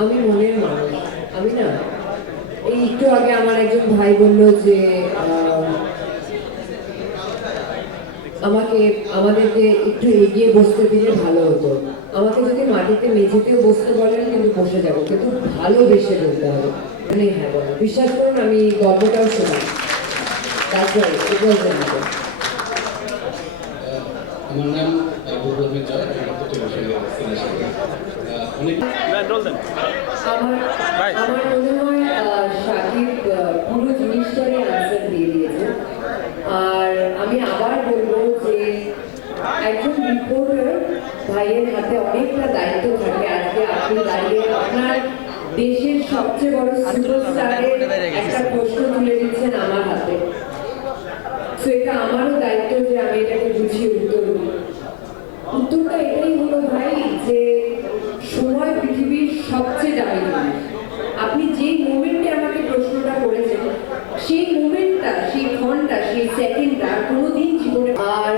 আমি মনের মানুষ আমি না, এই একটু আগে আমার একজন ভাই বলল যে আমাকে, আমাদেরকে একটু এগিয়ে বসতে দিলে ভালো হতো। আমাকে যদি মাটিতে মেঝেতেও বসতে বলেন, কিন্তু বসে যাব, কিন্তু ভালোবেসে বলতে হবে। মানে হ্যাঁ বলো বিশ্বাস করুন, আমি গল্পটাও এগুলো আমার নাম আবু রহমান আমার মনে হয় আহ, পুরো জিনিসটারই আনসার দিয়ে দিয়েছে। আর আমি আবার বলব যে একজন রিপোর্টার ভাইয়ের হাতে অনেকটা দায়িত্ব থাকে। আজকে আপনি দাঁড়িয়ে আপনার দেশের সবচেয়ে বড় সুপারস্টারের একটা প্রশ্ন তুলে দিচ্ছেন আমার হাতে তো এটা আমারও দায়িত্ব যে আমি এটাকে বুঝিয়ে উত্তর দিই উত্তরটা এটাই হলো ভাই যে সময় পৃথিবীর সবচেয়ে দামি জিনিস আপনি যে মোমেন্টে আমাকে প্রশ্নটা করেছেন সেই মোমেন্টটা সেই ঘণ্টা সেই সেকেন্ডটা কোনোদিন জীবনে আর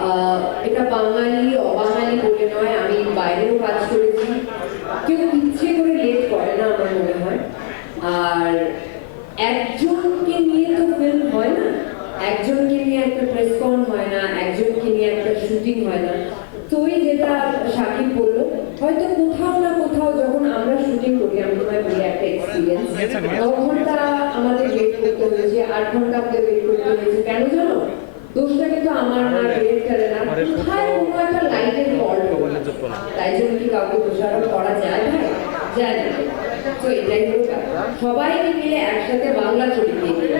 আহ, এটা বাঙালি অবাঙালি বলে নয় আমি বাইরেও কাজ করেছি কেউ ইচ্ছে করে লেট করে না আমার মনে হয় আর একজনকে নিয়ে তো ফিল্ম হয় না। একজনকে নিয়ে একটা প্রেস কন হয় না, একজনকে নিয়ে একটা শুটিং হয় না। তো ওই যেটা সাকিব বলল, হয়তো কোথাও না কোথাও যখন আমরা শুটিং করি, আমি তোমায় বলি একটা এক্সপিরিয়েন্স ন ঘণ্টা আমাদের ওয়েট করতে হয়েছে আট ঘণ্টা আমাদের ওয়েট করতে হয়েছে। কেন জানো? দোষটা কিন্তু আমার না ডিরেক্টরের না। কোথায় কোনো একটা লাইটের ফল্ট তাই জন্য কি কাউকে দোষারোপ করা যায় ভাই? যায় না। তো এটাই হলো। সবাই মিলে একসাথে বাংলা ছবি দিয়ে